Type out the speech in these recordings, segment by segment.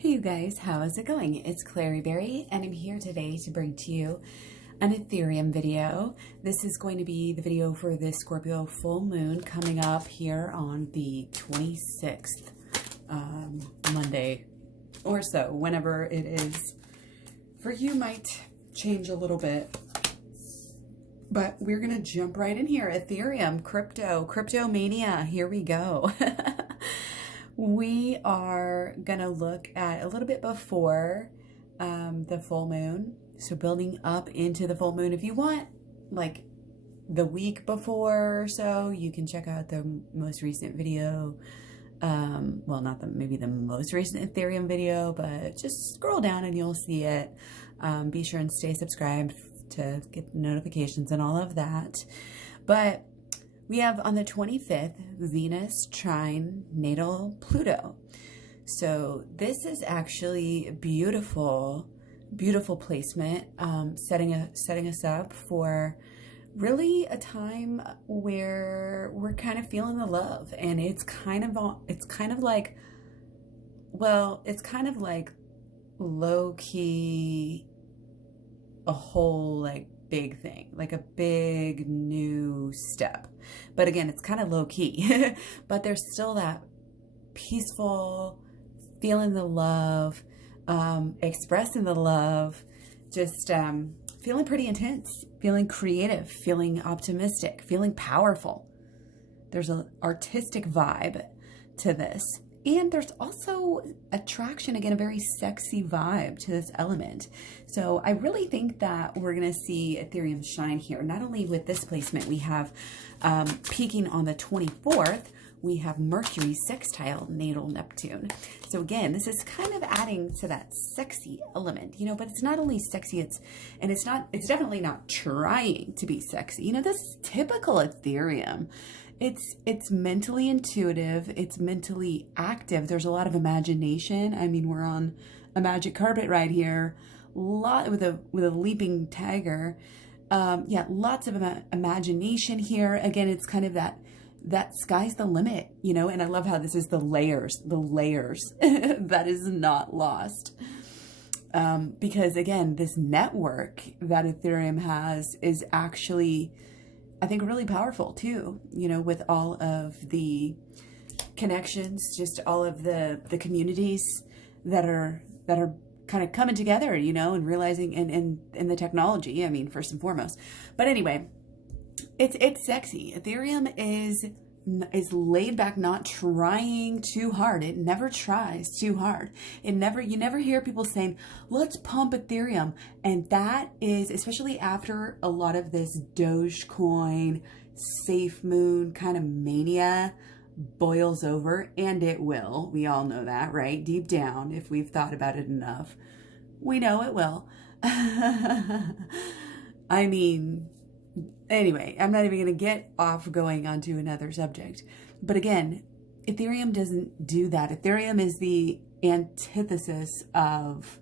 Hey you guys, how is it going? It's Clary Berry and I'm here today to bring to you an Ethereum video. This is going to be the video for the Scorpio full moon coming up here on the 26th, Monday or so, whenever it is. For you might change a little bit, but we're going to jump right in here. Ethereum, crypto mania, here we go. We are going to look at a little bit before the full moon. So building up into the full moon. If you want like the week before or so, you can check out the most recent video. Well, not maybe the most recent Ethereum video, but just scroll down and you'll see it. Be sure and stay subscribed to get notifications and all of that. But we have on the 25th, Venus trine natal Pluto. So this is actually a beautiful placement, setting us up for really a time where we're kind of feeling the love. And it's kind of like low key, a whole like big thing, like a big new step. But again, it's kind of low key, but there's still that peaceful feeling the love, expressing the love, just feeling pretty intense, feeling creative, feeling optimistic, feeling powerful. There's an artistic vibe to this. And there's also attraction, again, a very sexy vibe to this element. So I really think that we're going to see Ethereum shine here. Not only with this placement, we have peaking on the 24th, we have Mercury sextile natal Neptune. So again, this is kind of adding to that sexy element, you know, but it's not only sexy, it's definitely not trying to be sexy. You know, this is typical Ethereum. It's mentally intuitive, it's mentally active. There's a lot of imagination. I mean, we're on a magic carpet right here, with a leaping tiger. Yeah, lots of imagination here. Again, it's kind of that sky's the limit, you know, and I love how this is the layers that is not lost. Because again, this network that Ethereum has is actually, I think, really powerful too, you know, with all of the connections, just all of the communities that are kind of coming together, you know, and realizing and the technology, I mean, first and foremost. But anyway, it's sexy. Ethereum is laid back, not trying too hard. It never tries too hard. You never hear people saying, let's pump Ethereum. And that is, especially after a lot of this Dogecoin, safe moon kind of mania boils over, and it will. We all know that, right? Deep down, if we've thought about it enough, we know it will. I mean, anyway, I'm not even going to get off going onto another subject. But again, Ethereum doesn't do that. Ethereum is the antithesis of,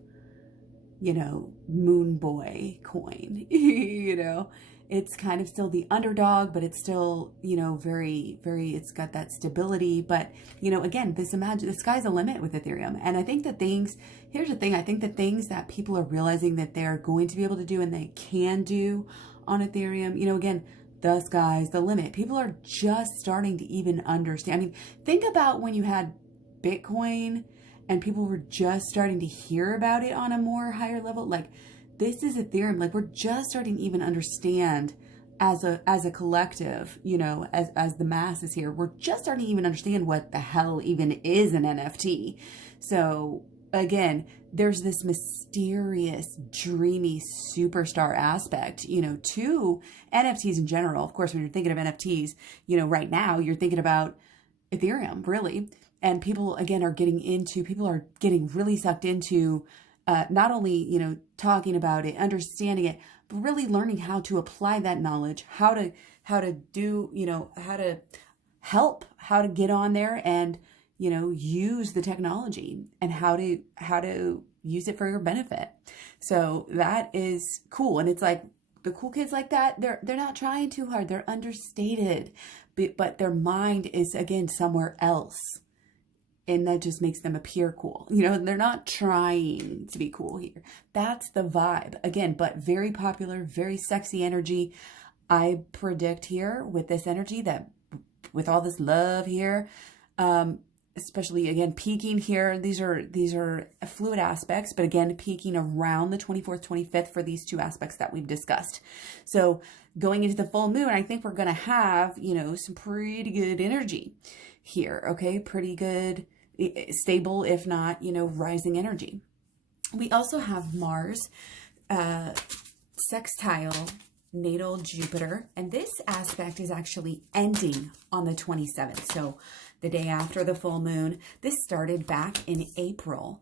you know, Moon Boy coin. You know, it's kind of still the underdog, but it's still, you know, very, it's got that stability. But, you know, again, the sky's the limit with Ethereum. And I think that here's the thing, I think the things that people are realizing that they're going to be able to do and they can do on Ethereum, you know, again, the sky's the limit. People are just starting to even understand. I mean, think about when you had Bitcoin and people were just starting to hear about it on a more higher level. Like, this is Ethereum. Like, we're just starting to even understand as a collective, you know, as the masses here, we're just starting to even understand what the hell even is an NFT. So again, there's this mysterious, dreamy superstar aspect, you know, to NFTs in general. Of course, when you're thinking of NFTs, you know, right now you're thinking about Ethereum, really. And people, again, are getting really sucked into not only, you know, talking about it, understanding it, but really learning how to apply that knowledge, how to do, you know, how to get on there and, you know, use the technology and how to use it for your benefit. So that is cool. And it's like the cool kids like that, they're not trying too hard. They're understated, but their mind is, again, somewhere else. and that just makes them appear cool. You know, they're not trying to be cool here. That's the vibe. Again, but very popular, very sexy energy. I predict here with this energy that with all this love here, especially again, peaking here, these are fluid aspects, but again, peaking around the 24th, 25th for these two aspects that we've discussed. So going into the full moon, I think we're going to have, you know, some pretty good energy here. Okay. Pretty good, stable, if not, you know, rising energy. We also have Mars, sextile natal Jupiter, and this aspect is actually ending on the 27th. So the day after the full moon. This started back in April,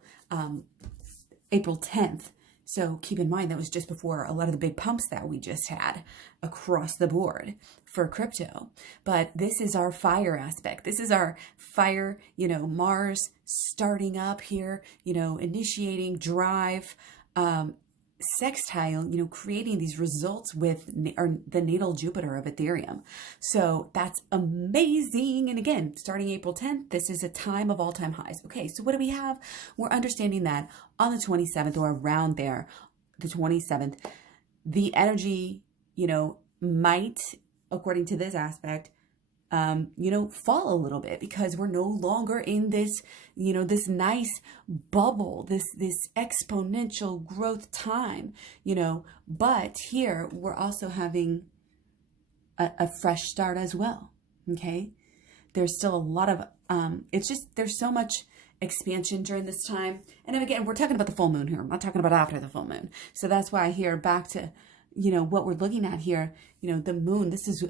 April 10th. So keep in mind that was just before a lot of the big pumps that we just had across the board for crypto. But this is our fire aspect. This is our fire, you know, Mars starting up here, you know, initiating drive, sextile, you know, creating these results with the natal Jupiter of Ethereum. So that's amazing. And again, starting April 10th, this is a time of all-time highs. Okay, so what do we have? We're understanding that on the 27th or around there, the 27th, the energy, you know, might, according to this aspect, you know, fall a little bit because we're no longer in this, you know, this nice bubble, this exponential growth time, you know, but here we're also having a fresh start as well. Okay. There's still a lot of, it's just, there's so much expansion during this time. And then again, we're talking about the full moon here. I'm not talking about after the full moon. So that's why here back to, you know, what we're looking at here, you know, the moon, this is,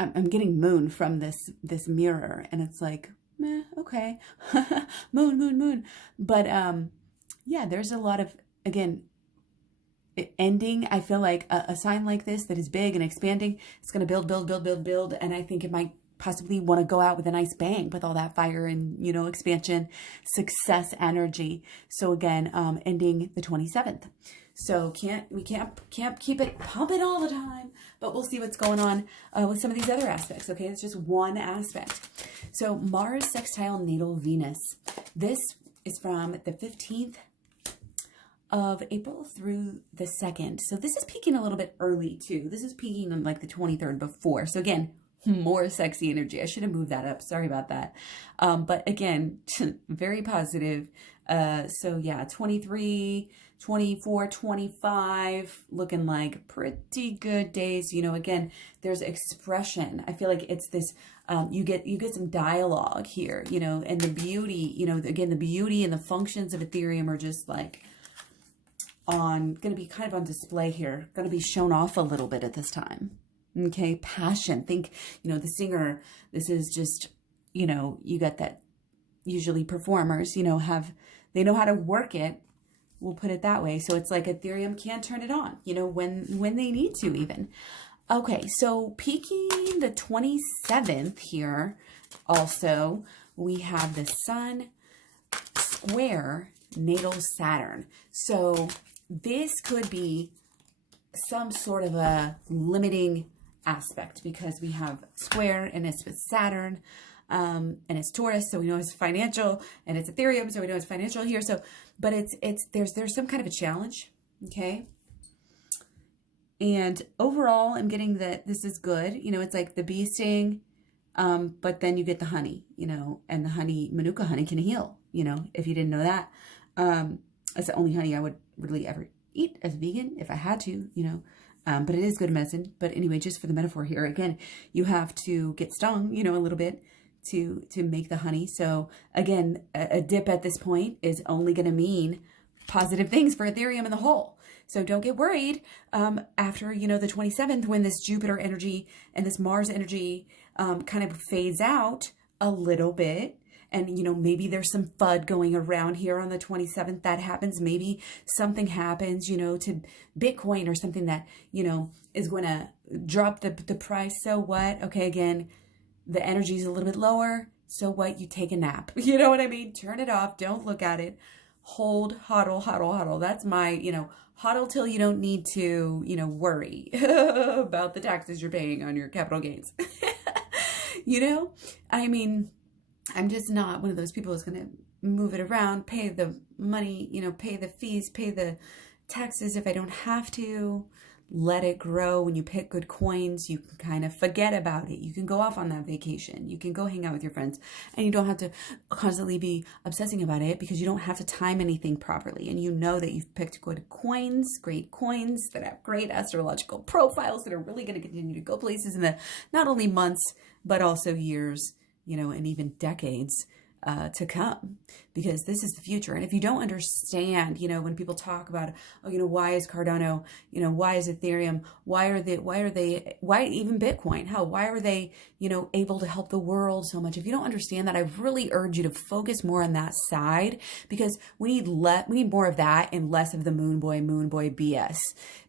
I'm getting moon from this mirror, and it's like, meh, okay, moon. But, yeah, there's a lot of, again, ending. I feel like a sign like this that is big and expanding, it's going to build. And I think it might possibly want to go out with a nice bang with all that fire and, you know, expansion, success energy. So again, ending the 27th. So we can't keep it pumping all the time, but we'll see what's going on with some of these other aspects. Okay, it's just one aspect. So Mars sextile natal Venus. This is from the 15th of April through the 2nd. So this is peaking a little bit early too. This is peaking on like the 23rd before. So again, more sexy energy. I should have moved that up. Sorry about that. But again, very positive. So yeah, 23, 24, 25, looking like pretty good days. You know, again, there's expression. I feel like it's this, you get some dialogue here, you know, and the beauty, you know, again, the beauty and the functions of Ethereum are just like going to be kind of on display here, going to be shown off a little bit at this time. Okay. Passion. Think, you know, the singer, this is just, you know, you got that usually performers, you know, they know how to work it. We'll put it that way. So it's like Ethereum can turn it on, you know, when they need to even. Okay, so peaking the 27th here, also, we have the Sun square natal Saturn. So this could be some sort of a limiting aspect because we have square and it's with Saturn. And it's Taurus, so we know it's financial, and it's Ethereum, so we know it's financial here. So, but there's some kind of a challenge, okay? And overall, I'm getting that this is good. You know, it's like the bee sting, but then you get the honey, you know, and the honey, Manuka honey can heal, you know, if you didn't know that. That's the only honey I would really ever eat as a vegan if I had to, you know. But it is good medicine. But anyway, just for the metaphor here, again, you have to get stung, you know, a little bit to make the honey. So again, a dip at this point is only going to mean positive things for Ethereum in the whole. So don't get worried after, you know, the 27th, when this Jupiter energy and this Mars energy kind of fades out a little bit. And, you know, maybe there's some FUD going around here on the 27th that happens. Maybe something happens, you know, to Bitcoin or something that, you know, is going to drop the price. So what? Okay, again, the energy is a little bit lower. So what? You take a nap. You know what I mean? Turn it off. Don't look at it. Hold, hodl. That's my, you know, hodl till you don't need to, you know, worry about the taxes you're paying on your capital gains. You know, I mean, I'm just not one of those people who's going to move it around, pay the money, pay the fees, pay the taxes if I don't have to. Let it grow. When you pick good coins, you can kind of forget about it. You can go off on that vacation. You can go hang out with your friends, and you don't have to constantly be obsessing about it because you don't have to time anything properly. And you know that you've picked good coins, great coins that have great astrological profiles that are really going to continue to go places in the not only months, but also years, and even decades to come, because this is the future. And if you don't understand, when people talk about, why is Cardano, why is Ethereum, why even Bitcoin, why are they, able to help the world so much? If you don't understand that, I really urge you to focus more on that side, because we need more of that and less of the moon boy BS,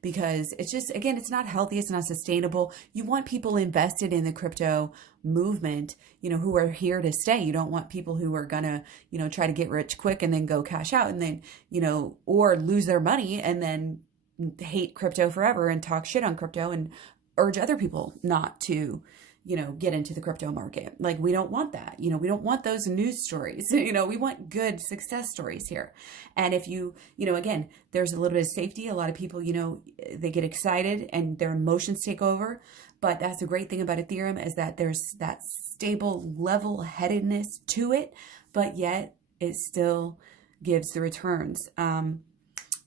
because it's just, again, it's not healthy. It's not sustainable. You want people invested in the crypto movement, who are here to stay. You don't want people who are gonna, try to get rich quick and then go cash out and then, or lose their money and then hate crypto forever and talk shit on crypto and urge other people not to, get into the crypto market. Like, we don't want that. We don't want those news stories. We want good success stories here. And if you, again, there's a little bit of safety. A lot of people, they get excited and their emotions take over. But that's the great thing about Ethereum, is that there's that stable level-headedness to it, but yet it still gives the returns.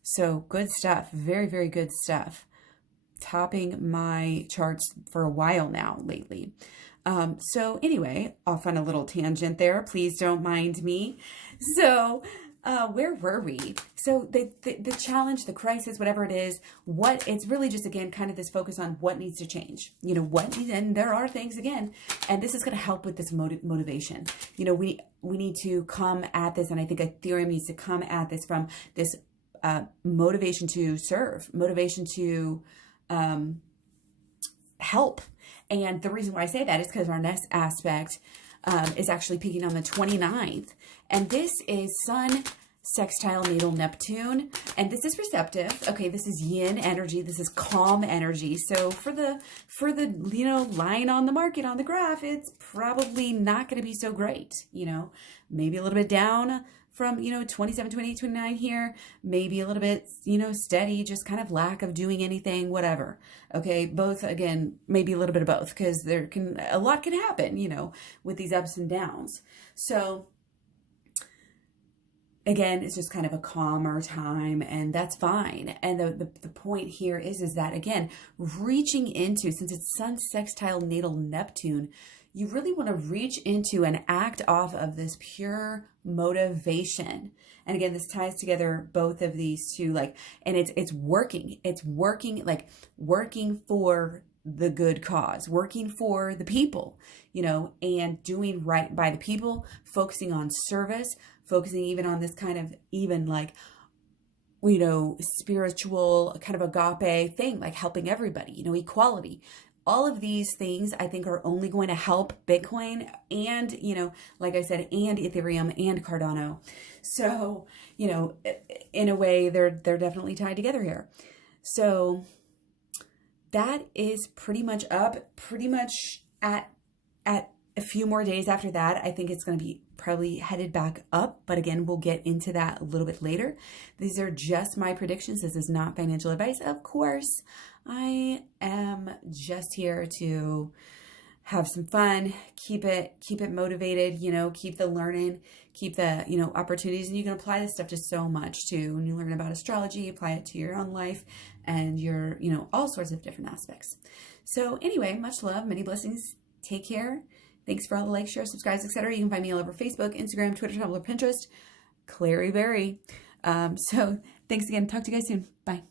So good stuff. Very, very good stuff. Topping my charts for a while now lately. So anyway, off on a little tangent there. Please don't mind me. So where were we? So the challenge, the crisis, whatever it is, it's really just, again, kind of this focus on what needs to change. And there are things, again, and this is going to help with this motivation. We need to come at this, and I think Ethereum needs to come at this from this motivation to serve, motivation to help. And the reason why I say that is because our next aspect is actually peaking on the 29th. And this is Sun sextile natal Neptune. And this is receptive. Okay, this is yin energy. This is calm energy. So for the line on the market on the graph, it's probably not going to be so great. Maybe a little bit down from, 27, 28, 29 here, maybe a little bit, steady, just kind of lack of doing anything, whatever. Okay. Both, again, maybe a little bit of both, because a lot can happen, with these ups and downs. So again, it's just kind of a calmer time, and that's fine. And the point here is that, again, reaching into, since it's Sun sextile natal Neptune, you really want to reach into and act off of this pure motivation. And again, this ties together both of these two, and it's working. It's working, working for the good cause, working for the people, and doing right by the people, focusing on service, focusing even on this kind of spiritual kind of agape thing, like helping everybody, equality. All of these things, I think, are only going to help Bitcoin and, like I said, and Ethereum and Cardano. So, in a way, they're definitely tied together here. So that is pretty much up, pretty much at a few more days after that. I think it's going to be probably headed back up. But again, we'll get into that a little bit later. These are just my predictions. This is not financial advice, of course. I am just here to have some fun, keep it motivated, keep the learning, keep the, opportunities. And you can apply this stuff to so much too. When you learn about astrology, apply it to your own life and your, all sorts of different aspects. So anyway, much love, many blessings. Take care. Thanks for all the likes, shares, subscribes, etc. You can find me all over Facebook, Instagram, Twitter, Tumblr, Pinterest, Clary Berry. So thanks again. Talk to you guys soon. Bye.